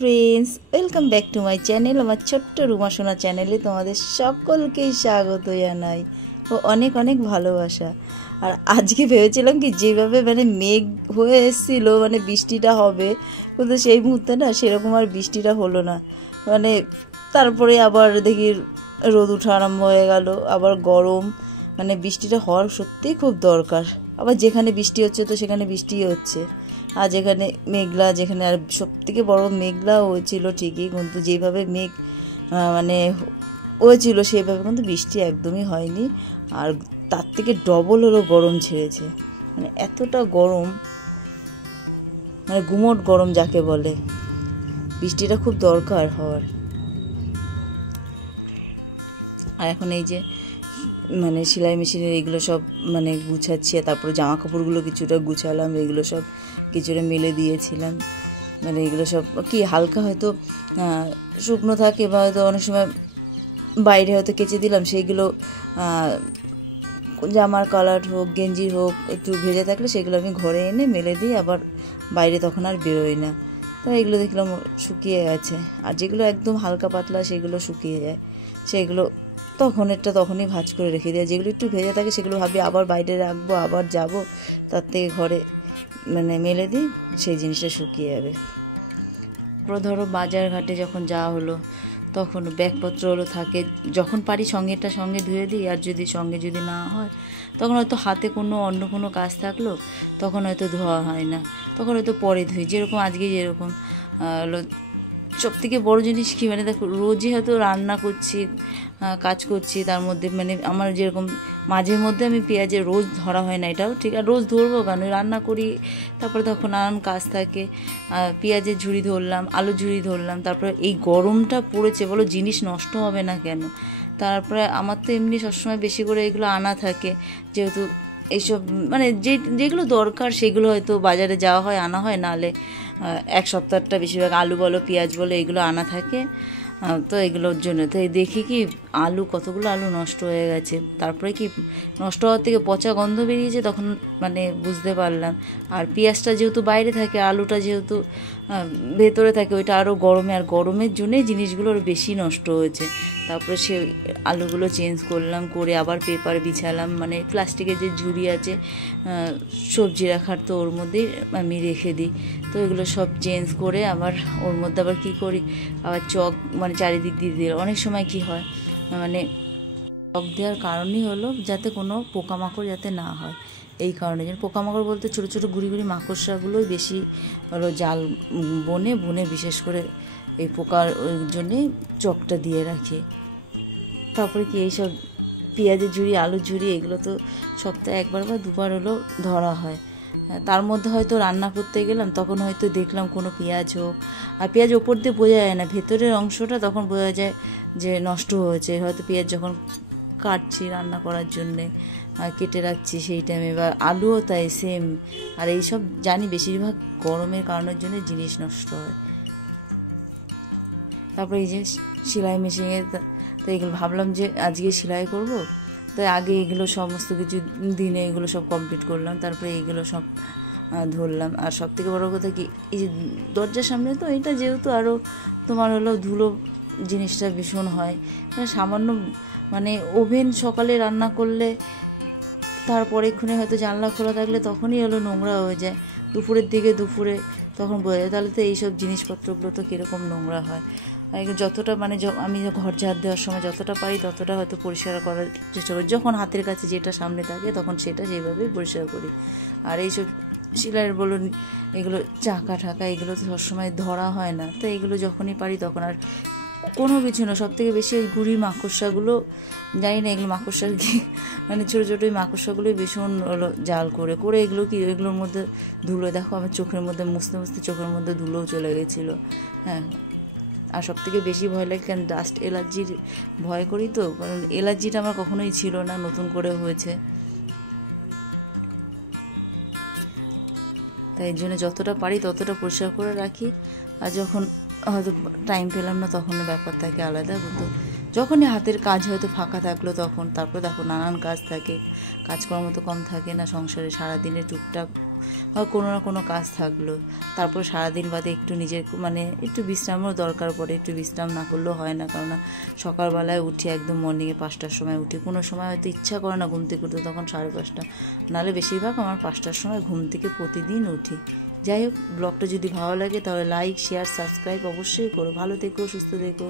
Friends, welcome back to my channel. আমার ছোট্ট রুমা সোনা চ্যানেলে তোমাদের সকলকেই স্বাগত জানাই ও অনেক অনেক ভালোবাসা। আর আজকে ভেবেছিলাম কি যেভাবে মেঘ হয়ে এসেছিল বৃষ্টিটা হবে, কিন্তু সেই মুহূর্তে না সেরকম আর বৃষ্টিটা হলো না। তারপরে আবার দেখি রোদ ওঠা আরম্ভ হয়ে গেল, আবার গরম। বৃষ্টিটা হওয়ার সত্যিই খুব দরকার। আবার যেখানে বৃষ্টি হচ্ছে তো সেখানে বৃষ্টিই হচ্ছে, আর যেখানে মেঘলা, যেখানে আর সবথেকে বড় মেঘলা হয়েছিল ঠিকই, কিন্তু যেভাবে মেঘ হয়েছিল সেইভাবে কিন্তু বৃষ্টি একদমই হয়নি। আর তার থেকে ডবল হলো গরম ছেড়েছে। এতটা গরম, গুমোট গরম যাকে বলে। বৃষ্টিটা খুব দরকার হওয়ার। আর এখন এই যে সেলাই মেশিনের এগুলো সব গুছাচ্ছি, তারপরে জামা কাপড়গুলো কিছুটা গুছালাম, এগুলো সব কিছুটা মেলে দিয়েছিলাম। এগুলো সব কি হালকা হয়তো শুকনো থাকে, বা হয়তো অনেক সময় বাইরে হয়তো কেচে দিলাম, সেইগুলো জামার কালার হোক, গেঞ্জির হোক, একটু ভেজে থাকলে সেগুলো আমি ঘরে এনে মেলে দিই, আবার বাইরে তখন আর বেরোই না। তো এগুলো দেখলাম শুকিয়ে গেছে। আর যেগুলো একদম হালকা পাতলা সেগুলো শুকিয়ে যায়, সেগুলো তখনই ভাঁজ করে রেখে দেয়। যেগুলো একটু ভেজে থাকে সেগুলো ভাবি আবার বাইরে রাখবো, আবার যাব, তার থেকে ঘরে মেলে দিই, সেই জিনিসটা শুকিয়ে যাবে। ধরো বাজার ঘাটে যখন যাওয়া হলো, তখন ব্যাগপত্র থাকে, যখন পারি সঙ্গে ধুয়ে দিই। আর যদি সঙ্গে না হয়, তখন হয়তো হাতে অন্য কোনো কাজ থাকলো, তখন হয়তো ধোয়া হয় না, তখন হয়তো পরে ধুই। যেরকম আজকে যেরকম সব থেকে বড়ো জিনিস কি, দেখো রোজই হয়তো রান্না করছি, কাজ করছি, তার মধ্যে আমার যেরকম মাঝে মধ্যে আমি পেঁয়াজের রোজ ধরা হয় না, এটাও ঠিক। আর রোজ ধরবো কেন, রান্না করি, তারপরে তখন নানান কাজ থাকে, পেঁয়াজের ঝুড়ি ধরলাম, আলু ঝুড়ি ধরলাম। তারপরে এই গরমটা পড়েছে, বলো জিনিস নষ্ট হবে না কেন। তারপরে আমার তো এমনি সবসময় বেশি করে এগুলো আনা থাকে, যেহেতু এইসব যেগুলো দরকার সেগুলো হয়তো বাজারে যাওয়া হয়, আনা হয়, নাহলে এক সপ্তাহটা বেশিরভাগ আলু বলো, পেঁয়াজ বলো, এগুলো আনা থাকে। তো এগুলোর জন্য তো দেখি কি কতগুলো আলু নষ্ট হয়ে গেছে। তারপরে কি নষ্ট হওয়ার থেকে পচা গন্ধ বেরিয়েছে, তখন বুঝতে পারলাম। আর পেঁয়াজটা যেহেতু বাইরে থাকে, আলুটা যেহেতু ভেতরে থাকে, ওইটা আরও গরমে, আর গরমের জন্যই জিনিসগুলো আরও বেশি নষ্ট হয়েছে। তারপরে সে আলুগুলো চেঞ্জ করলাম, করে আবার পেপার বিছালাম, প্লাস্টিকের যে ঝুড়ি আছে সবজি রাখার, তো ওর মধ্যেই আমি রেখে দিই। তো এগুলো সব চেঞ্জ করে আবার ওর মধ্যে আবার কী করি, আবার চক চারিদিক দিয়ে দিল। অনেক সময় কি হয়, চক দেওয়ার কারণই হলো যাতে কোনো পোকামাকড় যাতে না হয়। এই কারণে যেন পোকামাকড় বলতে ছোটো ছোটো গুড়ি মাকড়সাগুলোই বেশি হলো জাল বনে বিশেষ করে এই পোকার জন্যে চকটা দিয়ে রাখি। তারপরে কি এইসব পেঁয়াজের ঝুড়ি, আলুর ঝুড়ি, এগুলো তো সপ্তাহে একবার বা দুবার হলো ধরা হয়। তার মধ্যে হয়তো রান্না করতে গেলাম, তখন হয়তো দেখলাম কোনো পেঁয়াজ হোক, আর পেঁয়াজ ওপর দিয়ে বোঝা যায় না, ভেতরের অংশটা তখন বোঝা যায় যে নষ্ট হয়েছে। হয়তো পেঁয়াজ যখন কাটছি রান্না করার জন্যে, কেটে রাখছি সেই টাইমে, বা আলুও তাই সেম। আর এইসব জানি বেশিরভাগ গরমের কারণের জন্য জিনিস নষ্ট হয়। তারপরে এই যে সেলাই মেশিনে, তো এগুলো ভাবলাম যে আজকে সেলাই করব, তাই আগে এগুলো সমস্ত কিছু দিনে এগুলো সব কমপ্লিট করলাম, তারপরে এইগুলো সব ধরলাম। আর সব থেকে বড়ো কথা কি, এই যে দরজার সামনে তো এটা যেহেতু আরও তোমার হলো ধুলো জিনিসটা ভীষণ হয়, সামান্য ওভেন সকালে রান্না করলে তারপরে এক্ষুনি হয়তো জানলা খোলা থাকলে তখনই হলো নোংরা হয়ে যায়। দুপুরে তখন বোঝা যায়, তাহলে তো এইসব জিনিসপত্রগুলো তো কীরকম নোংরা হয়। যতটা আমি ঘর ঝাড় দেওয়ার সময় যতটা পারি ততটা হয়তো পরিষ্কার করার চেষ্টা করি, যখন হাতের কাছে যেটা সামনে থাকে তখন সেটা সেইভাবেই পরিষ্কার করি। আর এইসব সেলাইয়ের বলুন, এগুলো চাকা ঠাকা, এগুলো তো সবসময় ধরা হয় না, তো এগুলো যখনই পারি তখন। আর কোনো কিছু না, সব থেকে বেশি ওই গুড়ি মাকড়সাগুলো, জানি না এগুলো মাকড়সার কি, ছোটো ছোটো ওই মাকড়সাগুলোই ভীষণ হলো জাল করে এগুলো কি, এগুলোর মধ্যে ধুলো, দেখো আমার চোখের মধ্যে মুছতে চোখের মধ্যে ধুলোও চলে গেছিলো। হ্যাঁ, আর সব থেকে বেশি ভয় লাগে কারণ ডাস্ট অ্যালার্জির ভয় করি, তো কারণ অ্যালার্জিটা আমার কখনোই ছিল না, নতুন করে হয়েছে। তাই এই জন্য যতটা পারি ততটা পরিষ্কার করে রাখি। আর যখন হয়তো টাইম পেলাম না, তখন ব্যাপার থাকে আলাদা, কিন্তু যখনই হাতের কাজ হয়তো ফাঁকা থাকলো তখন, তারপর দেখো নানান কাজ থাকে, কাজকর্ম তো কম থাকে না সংসারে, সারাদিনে টুকটাক কোনো না কোনো কাজ থাকলো, তারপর সারাদিন বাদে একটু নিজের মানে একটু বিশ্রামও দরকার পড়ে, একটু বিশ্রাম না করলেও হয় না। কারণ সকালবেলায় উঠি একদম মর্নিংয়ে 5টার সময় উঠি, কোনো সময় হয়তো ইচ্ছা করে না ঘুম থেকে উঠতে, তখন 5:30, নাহলে বেশিরভাগ আমার 5টার সময় ঘুম থেকে প্রতিদিন উঠি। যাই হোক, ব্লগটা যদি ভালো লাগে তাহলে লাইক, শেয়ার, সাবস্ক্রাইব অবশ্যই করো। ভালো থেকো, সুস্থ থেকো।